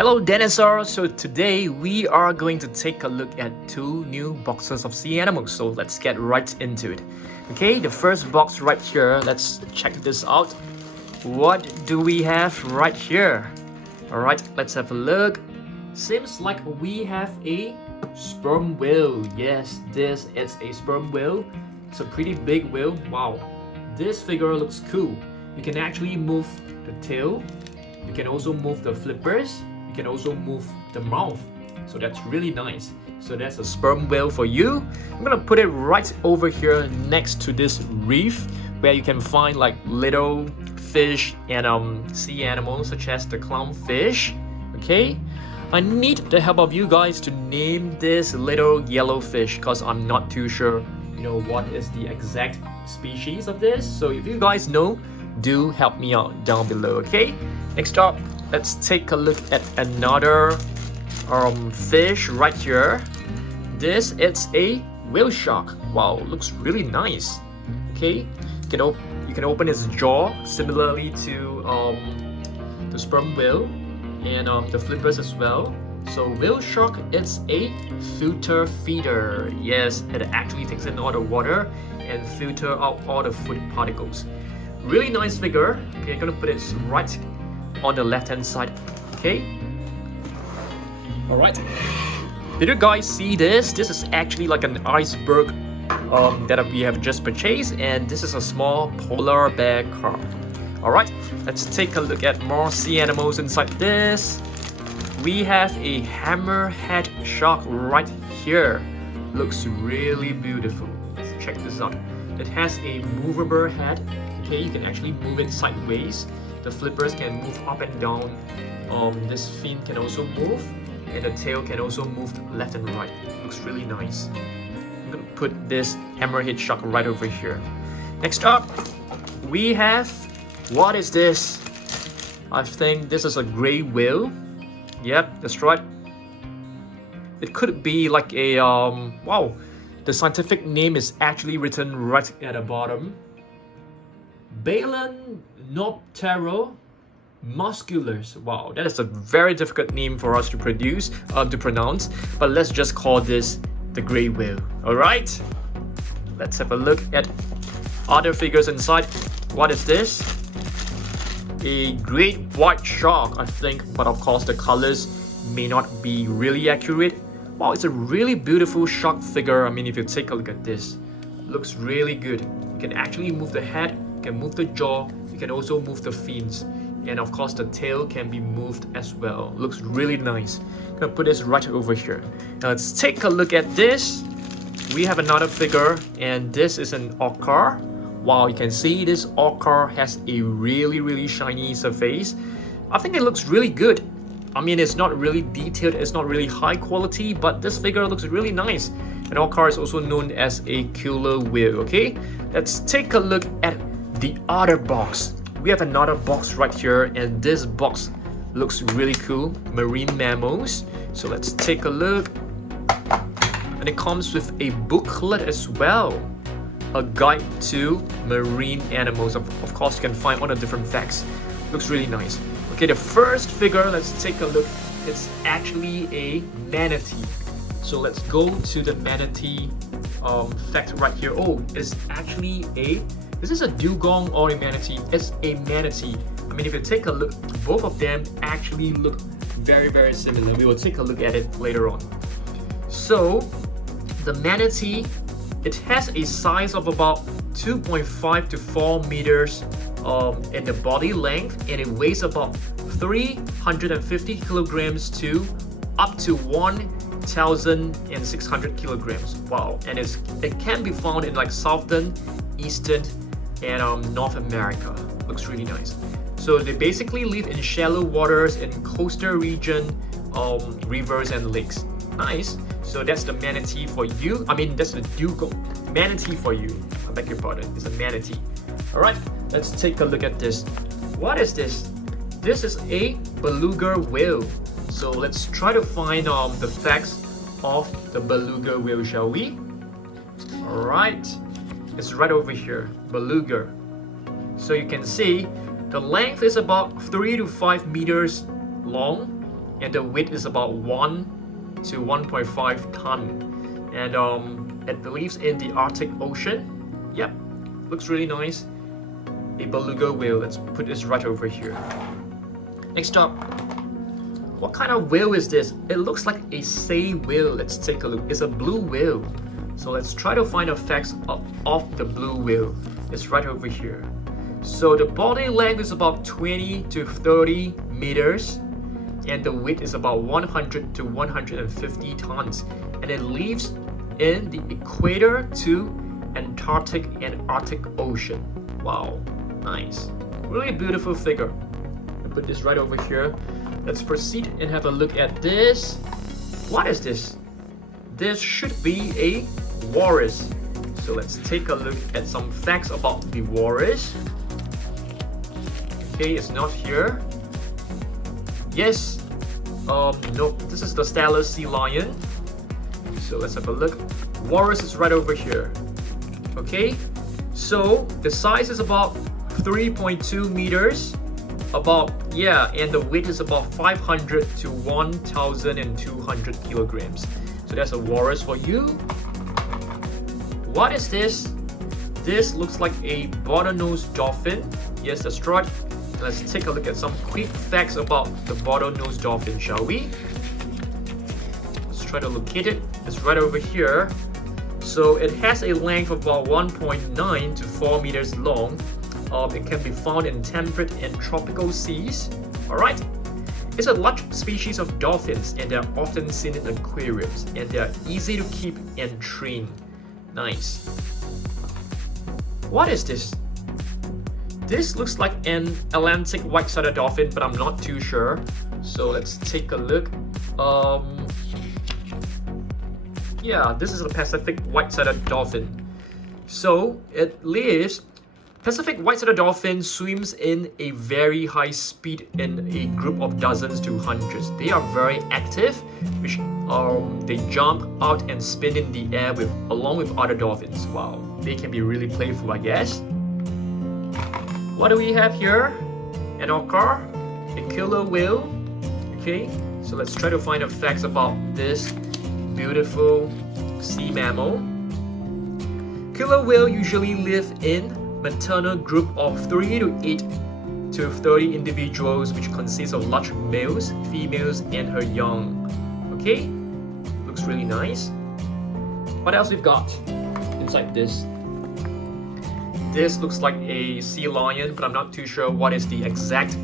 Hello dinosaurs! So today we are going to take a look at two new boxes of sea animals. So let's get right into it. Okay, the first box right here, let's check this out. What do we have right here? Alright, let's have a look. Seems like we have a sperm whale. Yes, this is a sperm whale. It's a pretty big whale. Wow, this figure looks cool. You can actually move the tail. You can also move the flippers. You can also move the mouth. So that's really nice. So that's a sperm whale for you. I'm gonna put it right over here next to this reef where you can find like little fish and sea animals such as the clownfish. Okay, I need the help of you guys to name this little yellow fish because I'm not too sure, what is the exact species of this. So if you guys know, do help me out down below. Okay, next up, let's take a look at another fish right here. This is a whale shark. Wow, looks really nice. Okay, you can open its jaw similarly to the sperm whale and the flippers as well. So whale shark is a filter feeder. Yes, it actually takes in all the water and filter out all the food particles. Really nice figure. Okay, I'm gonna put it right on the left hand side. Okay, all right, did you guys see this? This is actually like an iceberg that we have just purchased, and this is a small polar bear carp. All right, let's take a look at more sea animals inside this. We have a hammerhead shark right here. Looks really beautiful. Let's check this out. It has a movable head. Okay, you can actually move it sideways. The flippers can move up and down. This fin can also move, and the tail can also move left and right. Looks really nice. I'm gonna put this hammerhead shark right over here. Next up, we have, what is this? I think this is a gray whale. Yep, that's right. It could be like a wow. The scientific name is actually written right at the bottom. Balanoptero musculus. Wow, that is a very difficult name for us to pronounce. But let's just call this the gray whale. All right. Let's have a look at other figures inside. What is this? A great white shark, I think. But of course, the colors may not be really accurate. Wow, it's a really beautiful shark figure. I mean, if you take a look at this, looks really good. You can actually move the head. You can move the jaw, you can also move the fins, and of course the tail can be moved as well. Looks really nice. I'm gonna put this right over here. Now let's take a look at this. We have another figure, and this is an otter. Wow, you can see this otter has a really shiny surface. I think it looks really good. I mean, it's not really detailed, it's not really high quality, but this figure looks really nice. And otter is also known as a killer whale. Okay, let's take a look at the other box. We have another box right here, and this box looks really cool. Marine mammals. So let's take a look. And it comes with a booklet as well. A guide to marine animals. Of course, you can find all the different facts. Looks really nice. Okay, the first figure, let's take a look. It's actually a manatee. So let's go to the manatee fact right here. Oh, it's actually is this a dugong or a manatee? It's a manatee. I mean, if you take a look, both of them actually look very similar. We will take a look at it later on. So, the manatee, it has a size of about 2.5 to 4 meters in the body length, and it weighs about 350 kilograms to up to 1,600 kilograms. Wow, and it can be found in like southern, eastern, and North America. Looks really nice. So they basically live in shallow waters in coastal region, rivers and lakes. Nice. So that's the manatee for you. I mean, that's the dugong. Manatee for you. I beg your pardon. It's a manatee. All right. Let's take a look at this. What is this? This is a beluga whale. So let's try to find the facts of the beluga whale, shall we? All right. It's right over here, beluga. So you can see the length is about 3 to 5 meters long, and the weight is about 1 to 1.5 ton. And it lives in the Arctic Ocean. Yep, looks really nice. A beluga whale. Let's put this right over here. Next up, what kind of whale is this? It looks like a sei whale. Let's take a look. It's a blue whale. So let's try to find the facts of the blue whale. It's right over here. So the body length is about 20 to 30 meters, and the weight is about 100 to 150 tons, and it lives in the equator to Antarctic and Arctic Ocean. Wow, nice. Really beautiful figure. I'll put this right over here. Let's proceed and have a look at this. What is this? This should be a walrus. So let's take a look at some facts about the walrus. Okay, it's not here. Yes. Nope. This is the Steller sea lion. So let's have a look. Walrus is right over here. Okay. So the size is about 3.2 meters. And the weight is about 500 to 1,200 kilograms. So that's a walrus for you. What is this? This looks like a bottlenose dolphin. Yes, that's right. Let's take a look at some quick facts about the bottlenose dolphin, shall we? Let's try to locate it. It's right over here. So it has a length of about 1.9 to 4 meters long. It can be found in temperate and tropical seas. Alright. It's a large species of dolphins, and they're often seen in aquariums, and they're easy to keep and train. Nice. What is this? This looks like an Atlantic white-sided dolphin, but I'm not too sure. So let's take a look. Yeah, this is a Pacific white-sided dolphin. So it lives. Pacific white-sided dolphin swims in a very high speed in a group of dozens to hundreds. They are very active, which they jump out and spin in the air along with other dolphins. Wow, they can be really playful, I guess. What do we have here? An otter, a killer whale. Okay, so let's try to find the facts about this beautiful sea mammal. Killer whale usually live in maternal group of 3 to 8 to 30 individuals, which consists of large males, females, and her young. Okay, looks really nice. What else we've got inside this? This looks like a sea lion, but I'm not too sure what is the exact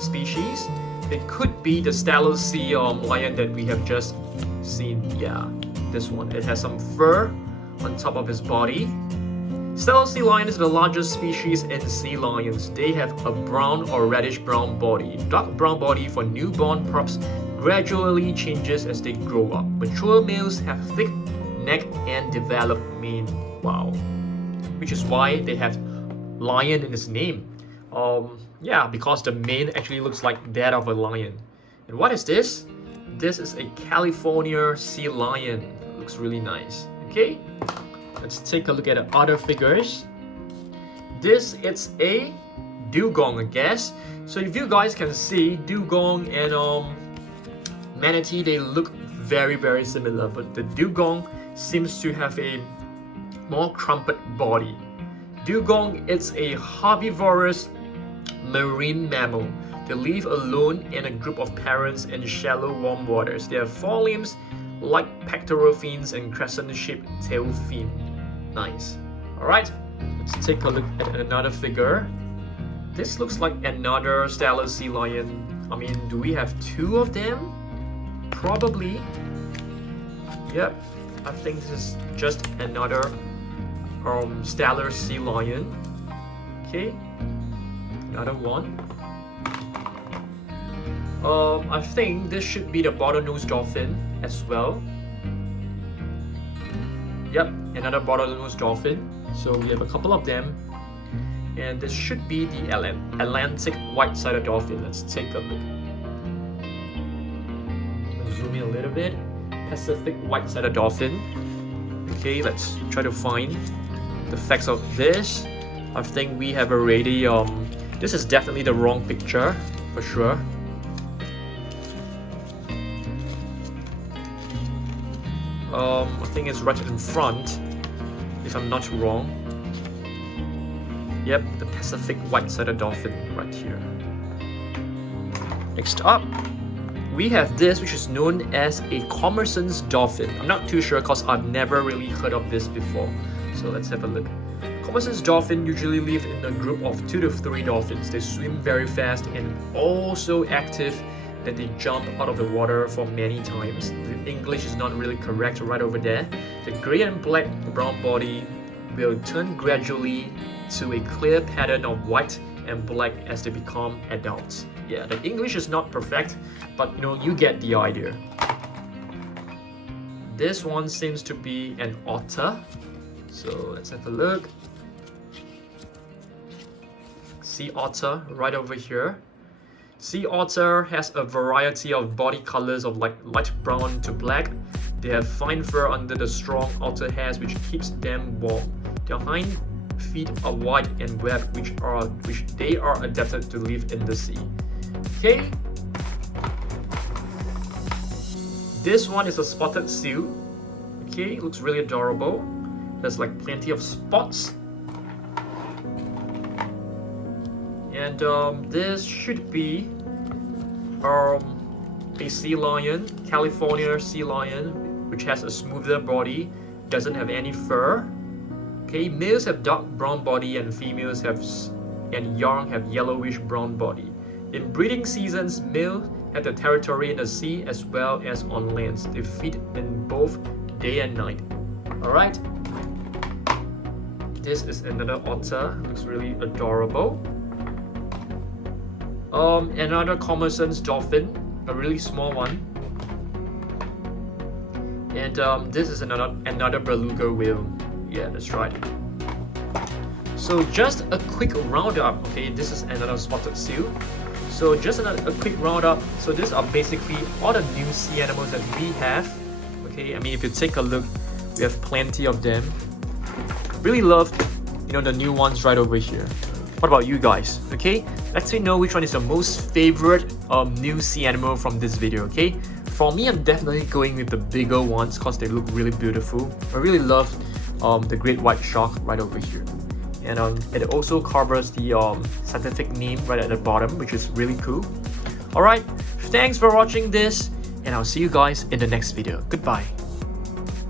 species. It could be the Steller sea lion that we have just seen. Yeah, this one. It has some fur on top of his body. Steller sea lion is the largest species in sea lions. They have a brown or reddish brown body. Dark brown body for newborn pups gradually changes as they grow up. Mature males have thick neck and developed mane. Wow. Which is why they have lion in its name. Yeah, because the mane actually looks like that of a lion. And what is this? This is a California sea lion. Looks really nice. Okay, let's take a look at the other figures. This is a dugong, I guess. So if you guys can see, dugong and manatee, they look very, very similar, but the dugong seems to have a more crumped body. Dugong is a herbivorous marine mammal. They live alone in a group of parents in shallow warm waters. They have forelimbs like pectoral fins and crescent-shaped tail fin. Nice. Alright, let's take a look at another figure. This looks like another Steller sea lion. I mean, do we have two of them? Probably. Yep, I think this is just another Steller sea lion. Okay, another one. I think this should be the bottlenose dolphin as well. Yep, another bottlenose dolphin. So we have a couple of them. And this should be the Atlantic white-sided dolphin. Let's take a look. Zoom in a little bit. Pacific white-sided dolphin. Okay, let's try to find the facts of this. I think we have already this is definitely the wrong picture for sure. I think it's right in front, if I'm not wrong. Yep, the Pacific white-sided dolphin right here. Next up, we have this, which is known as a Commercian's dolphin. I'm not too sure because I've never really heard of this before. So let's have a look. Commercian's dolphin usually live in a group of 2 to 3 dolphins. They swim very fast and also active, that they jump out of the water for many times. The English is not really correct right over there. The gray and black brown body will turn gradually to a clear pattern of white and black as they become adults. Yeah, the English is not perfect, but you get the idea. This one seems to be an otter. So let's have a look. Sea otter right over here. Sea otter has a variety of body colors of light brown to black. They have fine fur under the strong outer hairs which keeps them warm. Their hind feet are wide and webbed, which they are adapted to live in the sea. Okay. This one is a spotted seal. Okay, looks really adorable. There's like plenty of spots. And this should be a sea lion, California sea lion, which has a smoother body, doesn't have any fur. Okay, males have dark brown body and females and young have yellowish brown body. In breeding seasons, males have the territory in the sea as well as on land. They feed in both day and night. Alright. This is another otter. Looks really adorable. Another Commercian's dolphin, a really small one. And this is another Beluga Whale. Yeah, that's right. So just a quick roundup. Okay, this is another spotted seal. So just a quick roundup. So these are basically all the new sea animals that we have. Okay, I mean, if you take a look, we have plenty of them. Really love, the new ones right over here. What about you guys? Okay, let me know which one is your most favorite new sea animal from this video. Okay, for me, I'm definitely going with the bigger ones because they look really beautiful. I really love the great white shark right over here, and it also covers the scientific name right at the bottom, which is really cool. Alright, thanks for watching this, and I'll see you guys in the next video. Goodbye.